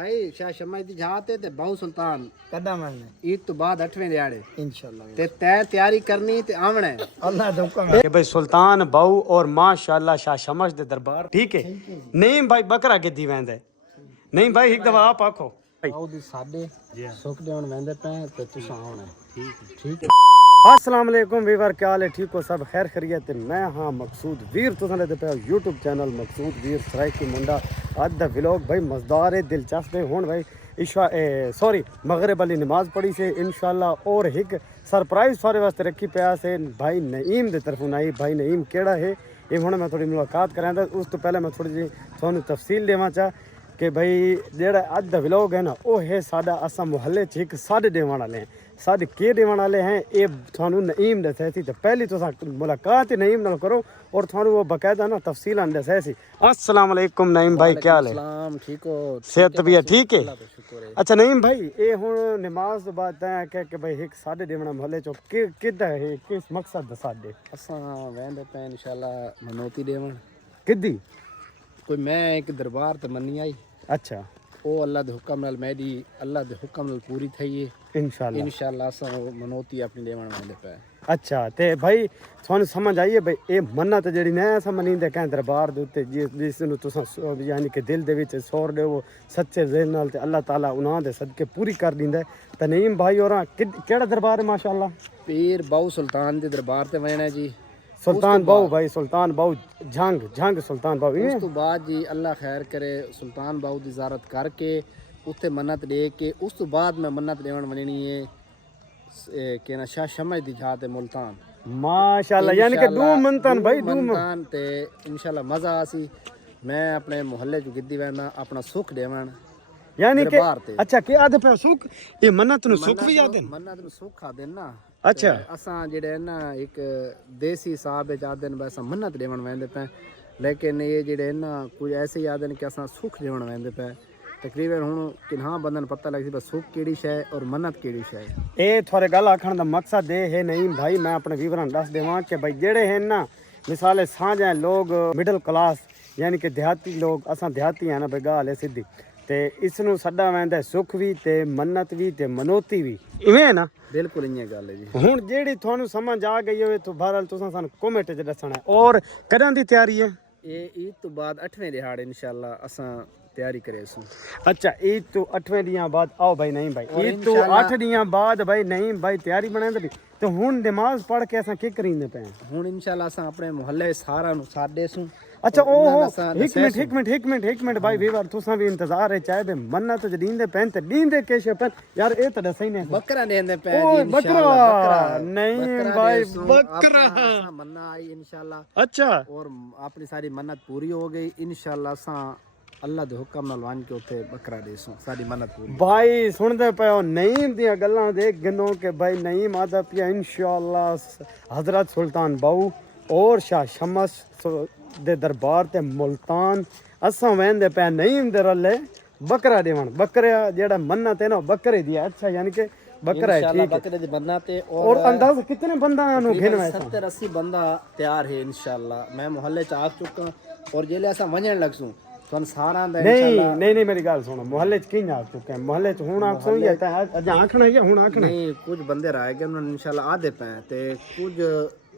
भाई शाह शम्मा दी जाते ते बहु सुल्तान कदा मरने ईद तो बाद 8वें दिहाड़े इंशाल्लाह ते तय तैयारी करनी ते आवना है। अल्लाह दा हुक्म है भाई सुल्तान बहु और माशाल्लाह शाह शमश दे दरबार ठीक है नहीं भाई बकरा गिद्दी वेंदा नहीं भाई एक दफा आप आखो बहु दी साडे सुख देवन वेंदे पे ते तुसा आवना है। ठीक है अस्सलाम वालेकुम वीवर क्या हाल है ठीक हो सब खैर खैरियत है मैं हाँ मकसूद वीर तुसां दे पे यूट्यूब चैनल मकसूद वीर सराइकी मुंडा अज दा व्लॉग भाई मज़ेदार है दिलचस्प है हुण भाई इशा सॉरी मगरिब वाली नमाज पढ़ी से इंशाल्लाह और एक सरप्राइज सारे वास्ते रखी पिया से भाई नईम दे तरफों आई भाई नईम केड़ा है ये हुण मैं थोड़ी मुलाकात करांदा उस तो पहले मैं थोड़ी जी तुहानू तफसील देवां चाह कि भाई जेड़ा अज दा व्लॉग है ना वो है साडा असा मुहल्ले च एक साडे देवन वाले हैं साडे के देवन वाले हैं ये थानू नईम दस्या सी तो पहली तुसा मुलाकात ही नईम नाल करो और थानू वो बाकायदा ना तफसीलां दस्या सी। अस्सलाम वालेकुम नईम भाई क्या हाल है? सलाम ठीक हो? सेहत तबीयत ठीक है? अल्लाह दा शुक्र है। अच्छा नईम भाई ये हुण नमाज तो बाद तैं आख्या कि भाई एक साडे देवन मुहल्ले चो किदा है किस मकसद दा साडे असा वेंदे पे इंशाल्लाह मनोती देवन किदी कोई मैं एक दरबार ते मन्नी आई अच्छा ओ अल्लाह दे हुक्म नाल मेरी अल्लाह दे हुक्म नाल पूरी थई है इंशाल्लाह इंशाल्लाह असा मनोती अपनी देवन वेंदे पे। अच्छा ते भाई थानू समझ आई है भाई ये मन्नत जेड़ी ने ऐसा मनींदे कहें दरबार दे उत्ते जिस नू तुसां यानी कि दिल दे विच सोर दे वो सच्चे दिल नाल ते अल्लाह ताला उन्हां दे सदके पूरी कर दिंदा है। ते नईम भाई होरां केड़ा दरबार है माशाअल्लाह? पीर बहु सुल्तान दे दरबार ते वेना जी सुल्तान बहु भाई सुल्तान बहु झंग सुल्तान बहु उस तो बाद जी अल्लाह खैर करे सुल्तान बाहू की ज़ारत करके उत्थे मन्नत दे के उस तो बाद मैं मन्नत देवन मननी है कि ना शाह शमश दी जात है मुल्तान माशाअल्लाह यानी कि दो मनतन भाई दो मनतन ते इंशाल्लाह मज़ा आसी मैं अपने मोहल्ले चो गिद्दी वैना अपना सुख देवन यानी कि दरबार ते। अच्छा के आदे पे सुख ये मन्नत नु सुख भी याद है मन्नत नु सुख आ देन ना अच्छा असा जेड़े ना एक देसी हिसाब च आदन बस मन्नत देवन वेंदे पे लेकिन ये जेड़े ना कोई ऐसे याद कि असा सुख देवन वेंदे पे तकरीबन हुण किन्हा बंदन पता लग सी बस सुख केड़ी शय और मन्नत केड़ी शय ए थोड़े गल आखण दा मकसद ये है नहीं भाई मैं अपने विवरण दस देवां कि भाई जेड़े हैं ना मिसाले साझा लोग मिडल क्लास यानी कि देहाती लोग असां देहाती हैं ना भाई गाल है सीधी ते इसनू सदा वैंदा सुख भी ते मन्नत भी ते मनोती भी इवें है ना बिल्कुल इ'यां गल है जी। हुण जेड़ी थानू समझ आ गई होवे तो बहरहाल तुसां सानू कमेंट च दसना है और कदां दी तैयारी है ये ईद तो बाद 8वें दिहाड़े इंशाल्लाह असा तैयारी करे सु। अच्छा ईद तो 8वें दियां बाद आओ भाई नहीं भाई ईद तो 8 दियां बाद भाई नहीं भाई तैयारी बनांदे भी तो हुण नमाज पढ़ के असां की करींदे पे हुण इंशाल्लाह असा अपने मोहल्ले सारा नु साडे सु। अच्छा ओ एक मिनट भाई वीवर तुसां भी इंतजार है चाहे बे मन्नत ज दींदे पेन ते दींदे केश पेन यार ए त दसई ने बकरा देंदे पे ओ जी बकरा नहीं भाई बकरा मन्ना आई इंशाल्लाह। अच्छा और अपनी सारी मन्नत पूरी हो गई इंशाल्लाह असा अल्लाह दे हुक्म नाल वन के उथे बकरा देसू साडी मन्नत पूरी। भाई सुनदे पे ओ नईम दी गल्लां दे गिनो के भाई नईम आदा पिया इंशाल्लाह हजरत सुल्तान बाहू और शाह शमस दे दरबार ते मुल्तान असां वेंदे पे नईम दे रले बकरा देवन बकरा जेड़ा मन्नत है ना बकरे दी अच्छा यानी कि बकरा है ठीक है बकरे दी मन्नत है और अंदाज कितने बंदा नु घेन वैसा 70-80 बंदा तैयार है इंशाल्लाह। मैं मोहल्ले च आ चुका और जेले असा वणन लगसू तुम सारा दा इंशाल्लाह नहीं मेरी गल सुनो मोहल्ले च किं आ चुके हैं मोहल्ले च हुन आखसो या अज आखना है हुन आखना नहीं कुछ बंदे रह गए उन्होंने इंशाल्लाह आधे पे ते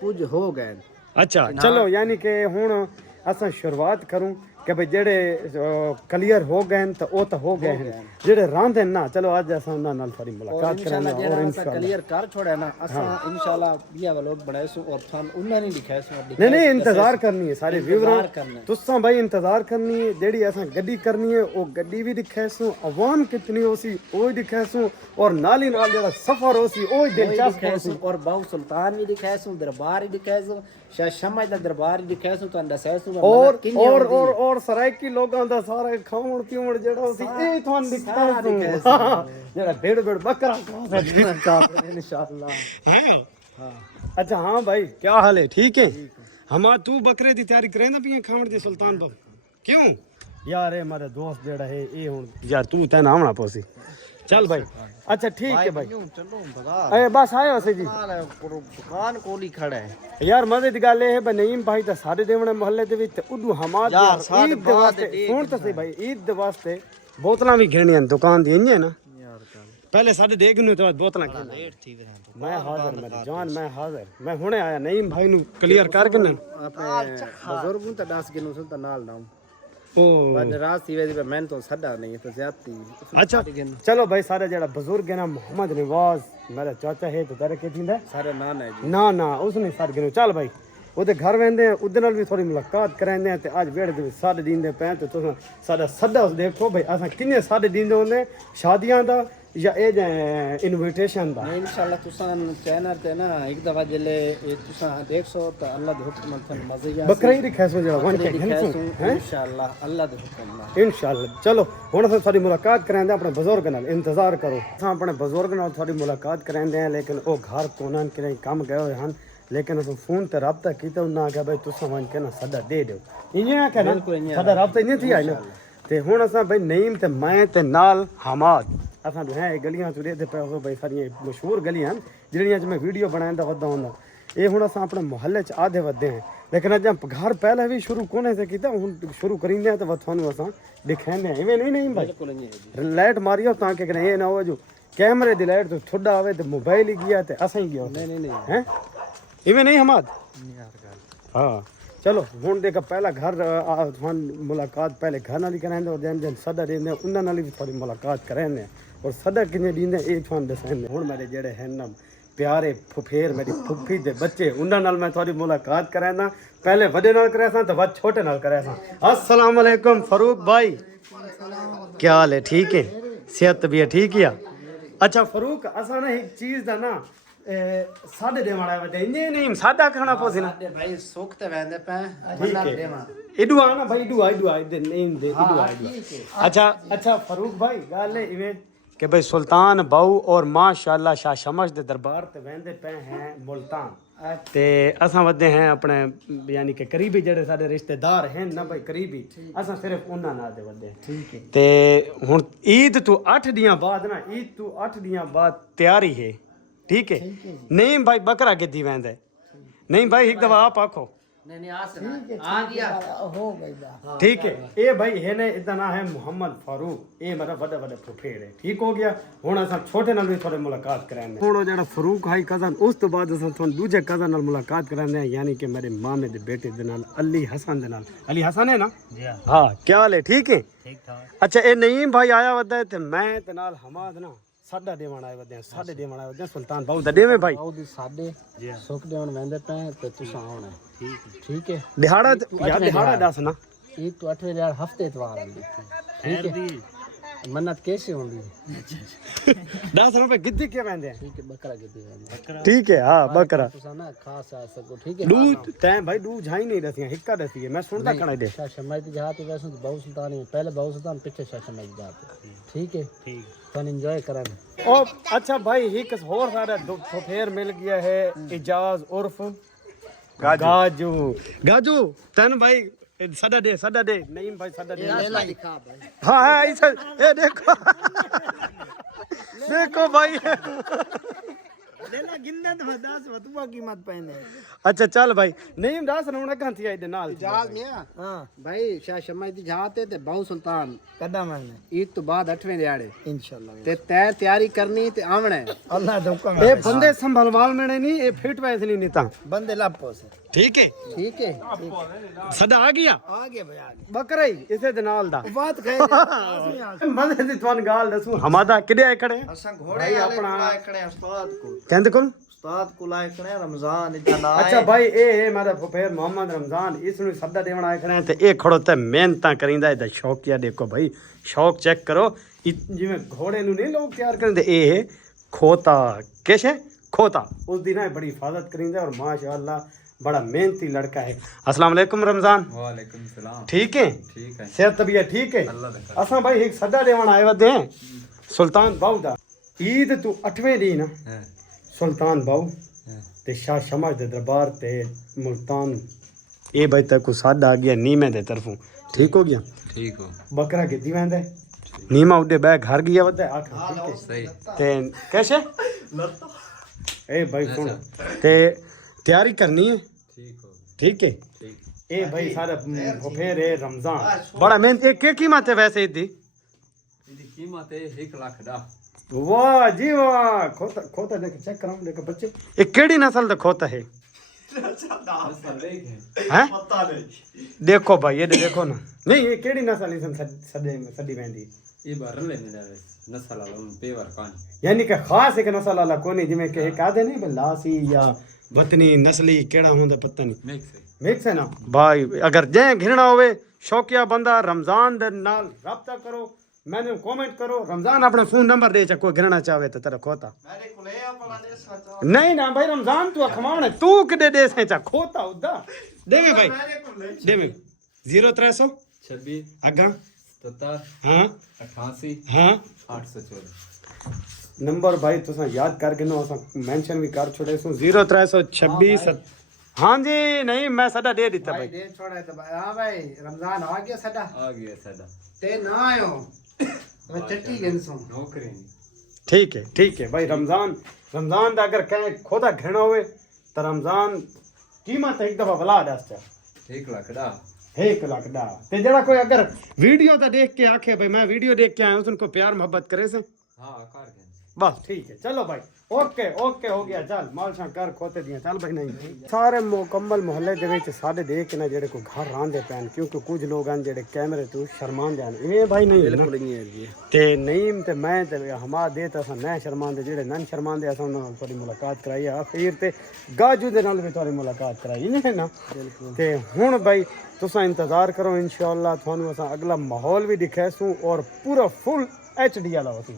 कुछ हो गए। अच्छा चलो यानी कि हुन असां शुरुआत करूं कि भाई जेड़े क्लियर हो गए तो वो तो हो गए हैं जेड़े रांदे ना चलो आज असां उन्हां नाल थोड़ी मुलाकात करेंगे और इंशाल्लाह क्लियर कर छोड़ा ना असां इंशाल्लाह बिया वालों बनाए सु और थान उन्हां नहीं दिखाए सु नहीं इंतजार करनी है सारे विवरण तुसां भाई इंतजार करनी है जेड़ी असां गड्डी करनी है वो गड्डी भी दिखाए सु अवाम कितनी होसी वो दिखाए सु और नाली नाल जेड़ा सफर होसी वो दिलचस्प होसी और बहु सुल्तान भी दिखाए सु दरबार भी दिखाए सु शाह शमश दा दरबार भी दिखाए सु तो दसाए सु और सराइकी लोगां दा सारा खावण पीवण जेड़ा होसी ए थान दिखाए जेड़ा डेढ़ बकरा इंशाल्लाह। हां अच्छा हां भाई क्या हाल है ठीक है हम तू बकरे दी तैयारी करे ना पिया खावण दी सुल्तान बाबू क्यों यार ए मेरे दोस्त जेड़ा है ए हुन यार तू तै ना आवना पोसी चल भाई अच्छा ठीक है भाई चलो बता ए बस आयो से जी दुकान कोल ही खड़ा है यार मजे दी गल है नईम भाई तो सारे देवने मोहल्ले दे विच उदू हमाद ईद दे वास्ते सुन तो सही भाई ईद दे वास्ते बोतलां भी घेनियां दुकान दी इंज है ना पहले साढ़े देख नु तो बोतलां घेना लेट थी वे तो मैं हाजिर मेरी जान मैं हाजिर मैं हुणे आया नहीं भाई नु क्लियर कर के ना ਆਪਣੇ ਬਜ਼ੁਰਗੋਂ ਤਾਂ 10 ਕਿਲੋ ਸੁਣ ਤਾਂ ਨਾਲ ਲਾਉਂ ओ ਪਰ ਰਾਤ ਸੀ ਵੇ ਮੈਂ ਤਾਂ ਛੱਡਾ ਨਹੀਂ ਤੇ ਜ਼ਿਆਦਤੀ अच्छा चलो भाई सारे जेड़ा बुजुर्ग है ना मोहम्मद नवाज मेरा चाचा है तो तेरे के थींदा ਸਾਰੇ ਨਾਂ ਹੈ ਜੀ ना ना उसने साथ गिनो चल भाई ਉਹਦੇ ਘਰ ਵੰਦੇ ਉਹਦੇ ਨਾਲ ਵੀ ਥੋੜੀ ਮੁਲਾਕਾਤ ਕਰਾਉਂਦੇ ਆ ਤੇ ਅੱਜ ਵੇੜੇ ਦੇ ਵਿੱਚ ਸਾਡੇ ਦਿੰਦੇ ਪਏ ਤੇ ਤੁਸੀਂ ਸਾਡਾ ਸੱਦਾ ਦੇਖੋ ਭਾਈ ਅਸਾਂ ਕਿੰਨੇ ਸਾਡੇ ਦਿੰਦੇ ਹੁੰਦੇ ਸ਼ਾਦੀਆਂ ਦਾ ਜਾਂ ਇਹ ਇਨਵੀਟੇਸ਼ਨ ਦਾ इंशाल्लाह तुसां चैनल ते ना एक दफा जले तुसां देखो तो अल्लाह दे हुक्म थे मजे या ਬੱਕਰੀ ਦੀ ਖੈਸੋ ਜਿਹੜਾ ਵੰਡ ਕੇ ਹੈ इंशाल्लाह अल्लाह दे हुक्म नाल ਇਨਸ਼ਾਅੱਲਾ ਚਲੋ ਹੁਣ ਅਸੀਂ ਸਾਡੀ ਮੁਲਾਕਾਤ ਕਰਾਉਂਦੇ ਆਪਣੇ ਬਜ਼ੁਰਗ ਨਾਲ ਇੰਤਜ਼ਾਰ ਕਰੋ ਅਸਾਂ ਆਪਣੇ ਬਜ਼ੁਰਗ ਨਾਲ ਤੁਹਾਡੀ ਮੁਲਾਕਾਤ ਕਰਾਉਂਦੇ ਆ ਲੇਕਿਨ ਉਹ ਘਰ ਕੋਨਾਂ ਕਿਤੇ ਕੰਮ ਗਏ ਹੋਏ ਹਨ लेकिन अस फोन ते रब्ता कीता उन्हें आख्या भाई तुस वन के ना सदा दे दो इ'यां आख्या ना साडा रब्ता इ'यां थी ना ते हुण असां भाई नईम ते मैं ते नाल हमाद असां जो है गलियां च रहदे पे हो भाई सारियां मशहूर गलियां जिहड़ियां च मैं वीडियो बनांदा वदा हुंदा ये हुण असां अपने मोहल्ले च आधे वधे हैं लेकिन अज घर पहले भी शुरू कोने से कीता हुण शुरू करींदे तो थानू असां दिखांदे इवें नहीं भाई लाइट मारियो ताकि ये ना हो जो कैमरे दी लाइट तो थोड़ा आवे ते मोबाइल ही गया ते असां ही गया नहीं हैं इवें नहीं हमाद हाँ चलो हूँ देख पहला घर मुलाकात पहले घर नाल कराएंगे और जन जन सदा देंगे उन्होंने नाल भी थोड़ी मुलाकात कराएंगे और सदा किन्ने देंगे ये थोड़ा दसाएंगे हूँ मेरे जेड़े हैं ना प्यारे फुफेर मेरी फुफी दे बच्चे उन्होंने नाल मैं थोड़ी मुलाकात कराना पहले वड्डे नाल कराया सा तो बाद छोटे नाल कराया सा अस्सलाम वालेकुम फरूक भाई क्या हाल है ठीक है सेहत भी है ठीक है अच्छा फरूक असा ना एक चीज़ दा ना सादे दे वाला वदे नहीं सादा खाना पोसी ना भाई सुख ते वेंदे पे ठीक है इडू आना भाई इडू आ दे नहीं दे इडू आ अच्छा फरूक भाई गाल है इवें कि भाई सुल्तान बाऊ और माशाल्लाह शाह शमश दे दरबार ते वेंदे पे हैं मुल्तान ते असां वदे हैं अपने यानी कि करीबी जेड़े साडे रिश्तेदार हैं ना भाई करीबी असां सिर्फ उन्हां नाल दे वदे ठीक है ते हुन ईद तो 8 दियां बाद ना ईद तो 8 दियां बाद तैयारी है ठीक है नहीं भाई बकरा गिद्दी वेंदे नहीं भाई एक दफा आप आखो नहीं आ गया हो गया ठीक है ये भाई है ने इदा ना है मोहम्मद फारूक ये मेरा बड़ा बड़ा फुफेड़ है ठीक हो गया हुन असां छोटे नाल भी थोड़ी मुलाकात करांगे थोड़ा जेड़ा फरूक हाई कजन उस तो बाद असां थोन दूजे कजन नाल मुलाकात करांगे यानी कि मेरे मामे दे बेटे दे नाल अली हसन दे नाल अली हसन है ना जी हां क्या हाल है ठीक है ठीक ठाक अच्छा ये नईम भाई आया वदा है ते मैं ते नाल हमाद ना साडा देवण आए वदे साडे देवण आए वदे सुल्तान बाऊ दा देवे भाई बाऊ दी साडे सुख देवण वेंदे पे ते तुसां आउणा ठीक है दिहाड़ा यार दिहाड़ा दस ना एक तो 8वें दिहाड़ हफ्ते इतवार आंदी ठीक है मन्नत कैसे होंदी 10 रुपए गिद्दी के वेंदे ठीक है बकरा गिद्दी वेंदे ठीक है हां बकरा तुसां ना खास आ सको ठीक है दूध तै भाई दूध झाई नहीं दसिया हिक्का दसी है मैं सुनता खड़ा दे शाह शमाई दी जहां ते वैसे बाऊ सुल्तान है पहले बाऊ सुल्तान पीछे शाह शमाई दी जहां ठीक है ठीक फन एंजॉय करन ओ अच्छा भाई एक और सारा फुफेर मिल गया है इजाज उर्फ गाजू गाजू तन भाई सदा दे नहीं भाई सदा दे लेला दिखा भाई हाँ ऐसा ये देखो देखो भाई लेला गिनने तो 10 वतुआ कीमत पहने अच्छा चल भाई नहीं 10 रौना कहां थी आई दे नाल जहाज में हां भाई शाह शमाई दी जहां ते बाऊ सुल्तान कदा महीने ईद तो बाद 8वें दिहाड़े इंशाल्लाह ते तय तैयारी करनी ते आवणे अल्लाह दे हुक्म ए बंदे संभलवाल में नहीं ये फिट वैसे नहीं नीता बंदे लापो से ठीक है सदा आ गया आगे भैया बकरा ही इसे दे नाल दा बात कहे मजे दी तुन गाल दसू हमादा किडे आए खड़े असा घोड़े अपना लायकणे उस्ताद को कहंदे कुल उस्ताद को लायकणे रमजान इतना अच्छा भाई ए मेरा फुफेर मोहम्मद रमजान इसनु सदा देवण आए खड़े ते ए खड़ो ते मेहनतां करिंदा ए शौकिया देखो भाई शौक चेक करो जिवें घोड़े नु नहीं लोग तैयार करदे ए खोता किश है खोता उस दिन बड़ी हिफाजत करिंदा और माशाअल्लाह बड़ा मेहनती लड़का है अस्सलाम वालेकुम रमजान वालेकुम सलाम ठीक है सेहत तबीयत ठीक है असां भाई एक सदा देवण आए वदे हैं सुल्तान बाऊ दा ईद तू 8वें दिन सुल्तान बाऊ ते शाह शमश दे दरबार ते मुल्तान ए भाई तक को सादा आ गया नीमे दे तरफों ठीक हो गया ठीक हो बकरा गिद्दी वेंदे नीमा उडे बैग घर गया वदे आख ठीक है सही ते कैसे ए भाई सुन ते तैयारी करनी है ठीक है ए भाई सारा फुफेर है रमजान बड़ा मेहनत एक के कीमत है वैसे दी कीमत है 1 लाख दा वाह जी वाह खोता खोता देख चेक कराऊं देख बच्चे ये केड़ी नस्ल दा खोता है नस्ल देख है हैं पता नहीं देखो भाई ये देखो ना नहीं ये केड़ी नस्ल इसम सदी वेंदी ये बार लेने जा नस्ल वाला उन पेवर कान यानी कि खास एक नस्ल वाला कोनी जिਵੇਂ कि एक आदे नहीं लासी या वतनी नस्ली केड़ा होंदा पता नहीं मिक्स है मिक्स है ना भाई अगर जे घिरना होवे शौकिया बंदा रमजान दे नाल राब्ता करो मैंने कमेंट करो रमजान अपना फोन नंबर दे कोई घिरना चाहे तो तेरा खोता मेरे को ले अपना दे सचा नहीं ना भाई रमजान तू खमावणे तू किडे दे से चा खोता उदा देवे भाई मेरे को ले देवे 0300 26 अगा 77 हां 88 हां 814 नंबर भाई तुसा याद करके नो असा मेंशन भी कर छोड़े सो 0326 हाँ जी नहीं मैं सदा दे दिता भाई भाई दे छोड़ा तो भाई हां भाई रमजान आ गया सदा आ गया सादा ते ना आयो मैं चट्टी गिनसो नौकरी ठीक है भाई रमजान रमजान दा अगर कहीं खोदा घिरना होवे तो रमजान कीमत एक दफा बला दस चा 1 लाख दा 1 लाख दा ते जड़ा कोई अगर वीडियो ता देख के आखे भाई मैं वीडियो देख के आया हूं उनको प्यार मोहब्बत करे से हां कर के बस ठीक है चलो भाई ओके ओके हो गया चल मालशा कर खोते दियां चल भाई नहीं सारे मुकम्मल मोहल्ले दे विच साडे देख के ना जेड़े को घर रांदे पैन क्योंकि कुछ लोग हैं जेड़े कैमरे तो शर्मांदे हैं इवें भाई नहीं बिल्कुल नहीं है जी ते नईम ते मैं ते हमारा दे तो असां न शर्मांदे जेड़े नन शर्मांदे असां उन्हां नाल थोड़ी मुलाकात कराई है अखीर ते गाजू दे नाल भी थोड़ी मुलाकात कराई नहीं है ना ते हुण भाई तुसां इंतजार करो इंशाअल्लाह थानू असां अगला माहौल भी दिखासूं और पूरा फुल एचडी वाला होसी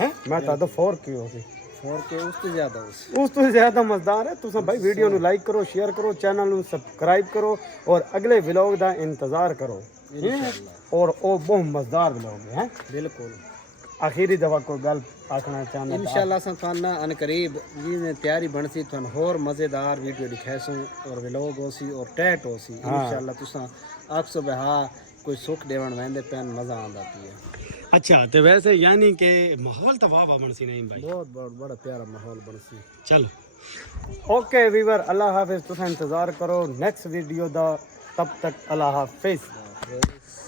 हैं मैं तो 4K होसी 4K उससे ज्यादा उस तो ज्यादा मजेदार है तुसां भाई वीडियो नु लाइक करो शेयर करो चैनल नु सब्सक्राइब करो और अगले व्लॉग दा इंतजार करो और ओ बहुत मजेदार व्लॉग है बिल्कुल आखिरी दफा कोई गल आखना चाहना इंशाल्लाह सन थाना अन करीब जी तैयारी बनसी थन होर मजेदार वीडियो दिखासू और व्लॉग होसी और टैट होसी इंशाल्लाह तुसा अक्सो बहा कोई सुख देवन वेंदे पैन मजा आंदा पिए अच्छा तो वैसे यानी कि माहौल तो वाह बन सी नहीं भाई बहुत बहुत बड़ा प्यारा माहौल बनसी चलो ओके वीवर अल्लाह हाफिज तुसा इंतजार करो नेक्स्ट वीडियो दा तब तक अल्लाह हाफिज